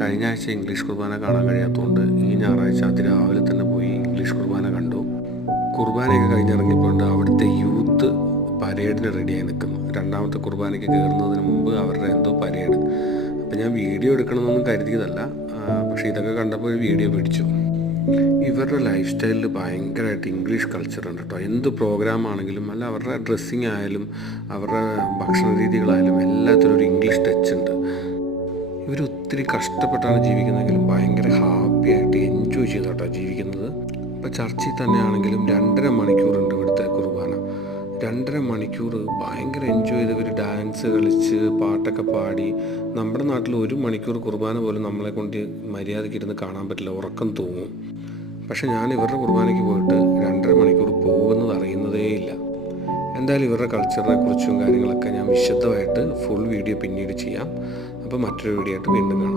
കഴിഞ്ഞ ആഴ്ച ഇംഗ്ലീഷ് കുർബാന കാണാൻ കഴിയാത്തതുകൊണ്ട് ഈ ഞായറാഴ്ച അതിരാവിലെ തന്നെ പോയി ഇംഗ്ലീഷ് കുർബാന കണ്ടു. കുർബാനയൊക്കെ കഴിഞ്ഞിറങ്ങിയപ്പോൾ അവിടുത്തെ യൂത്ത് പരേഡിന് റെഡിയായി നിൽക്കുന്നു. രണ്ടാമത്തെ കുർബാനയ്ക്ക് കയറുന്നതിന് മുമ്പ് അവരുടെ എന്തോ പരേഡ്. അപ്പം ഞാൻ വീഡിയോ എടുക്കണമെന്നൊന്നും കരുതിയതല്ല, പക്ഷേ ഇതൊക്കെ കണ്ടപ്പോൾ ഒരു വീഡിയോ പിടിച്ചു. ഇവരുടെ ലൈഫ് സ്റ്റൈലിൽ ഭയങ്കരമായിട്ട് ഇംഗ്ലീഷ് കൾച്ചർ ഉണ്ട് കേട്ടോ. എന്ത് പ്രോഗ്രാം ആണെങ്കിലും അല്ല, അവരുടെ ഡ്രസ്സിങ് ആയാലും അവരുടെ ഭക്ഷണ രീതികളായാലും എല്ലാത്തിലും ഒരു ഇംഗ്ലീഷ് ടച്ച് ഉണ്ട്. ഇവരൊത്തിരി കഷ്ടപ്പെട്ടാണ് ജീവിക്കുന്നതെങ്കിലും ഭയങ്കര ഹാപ്പി ആയിട്ട് എൻജോയ് ചെയ്തോട്ടോ ജീവിക്കുന്നത്. ഇപ്പോൾ ചർച്ചിൽ തന്നെയാണെങ്കിലും 2.5 മണിക്കൂറുണ്ട് ഇവിടുത്തെ കുർബാന. 2.5 മണിക്കൂർ ഭയങ്കര എൻജോയ് ചെയ്ത് ഇവർ ഡാൻസ് കളിച്ച് പാട്ടൊക്കെ പാടി. നമ്മുടെ നാട്ടിൽ 1 മണിക്കൂർ കുർബാന പോലും നമ്മളെ കൊണ്ട് മര്യാദയ്ക്ക് ഇരുന്ന് കാണാൻ പറ്റില്ല, ഉറക്കം തൂങ്ങും. പക്ഷെ ഞാൻ ഇവരുടെ കുർബാനയ്ക്ക് പോയിട്ട് 2.5 മണിക്കൂർ പോകുന്നത് അറിയുന്നതേയില്ല. എന്തായാലും ഇവരുടെ കൾച്ചറിനെ കുറിച്ചും കാര്യങ്ങളൊക്കെ ഞാൻ വിശദമായിട്ട് ഫുൾ വീഡിയോ പിന്നീട് ചെയ്യാം. അപ്പോൾ മറ്റൊരു വീഡിയോ ആയിട്ട് വീണ്ടും കാണാം.